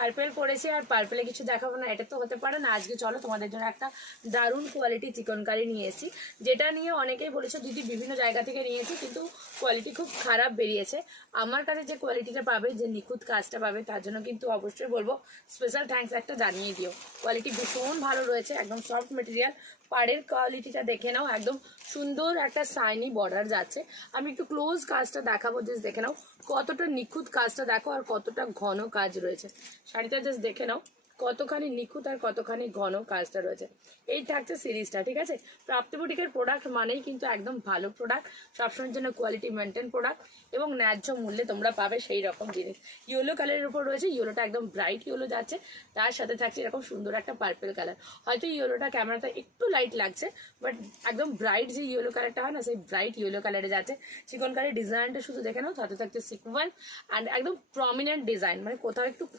Purple পরেছি আর পার্পেলে কিছু দেখাবো না, এটা তো হতে পারে না। আজকে চলো তোমাদের জন্য একটা দারুণ কোয়ালিটি চিকনকারি নিয়ে এসেছি, যেটা নিয়ে অনেকেই বলেছে দিদি বিভিন্ন জায়গা থেকে নিয়েছি কিন্তু কোয়ালিটি খুব খারাপ বেরিয়েছে। আমার কাছে যে কোয়ালিটিটা পাবে, যে নিখুঁত কাজটা পাবে, তার জন্য কিন্তু অবশ্যই বলবো স্পেশাল থ্যাঙ্কস একটা জানিয়ে দিও। কোয়ালিটি ভীষণ ভালো রয়েছে, একদম সফট মেটেরিয়াল। পাড়ের কোয়ালিটিটা দেখে নাও, একদম সুন্দর একটা শাইনি বর্ডার যাচ্ছে। আমি একটু ক্লোজ কাজটা দেখাবো, জাস্ট দেখে নাও কতটা নিখুঁত কাজটা, দেখো আর কতটা ঘন কাজ রয়েছে। শাড়িটা জাস্ট দেখে নাও কতখানি নিখুঁত আর কতখানি ঘন কাজটা রয়েছে। এই থাকছে সিরিজটা, ঠিক আছে। প্রাপ্তি বুটিকের প্রোডাক্ট মানেই কিন্তু একদম ভালো প্রোডাক্ট, সবসময়ের জন্য কোয়ালিটি মেনটেন প্রোডাক্ট এবং ন্যায্য মূল্যে তোমরা পাবে সেই রকম জিনিস। ইয়েলো কালারের উপর রয়েছে, ইয়েলোটা একদম ব্রাইট ইয়েলো যাচ্ছে, তার সাথে থাকছে এরকম সুন্দর একটা পার্পেল কালার। হয়তো ইয়েলোটা ক্যামেরাতে একটু লাইট লাগছে, বাট একদম ব্রাইট যে ইয়েলো কালারটা হয় না, সেই ব্রাইট ইয়েলো কালারে যাচ্ছে। চিকন কালারের ডিজাইনটা শুধু দেখে নাও, তাতে থাকছে সিকোয়েন্স অ্যান্ড একদম প্রমিনেন্ট ডিজাইন, মানে কোথাও একটু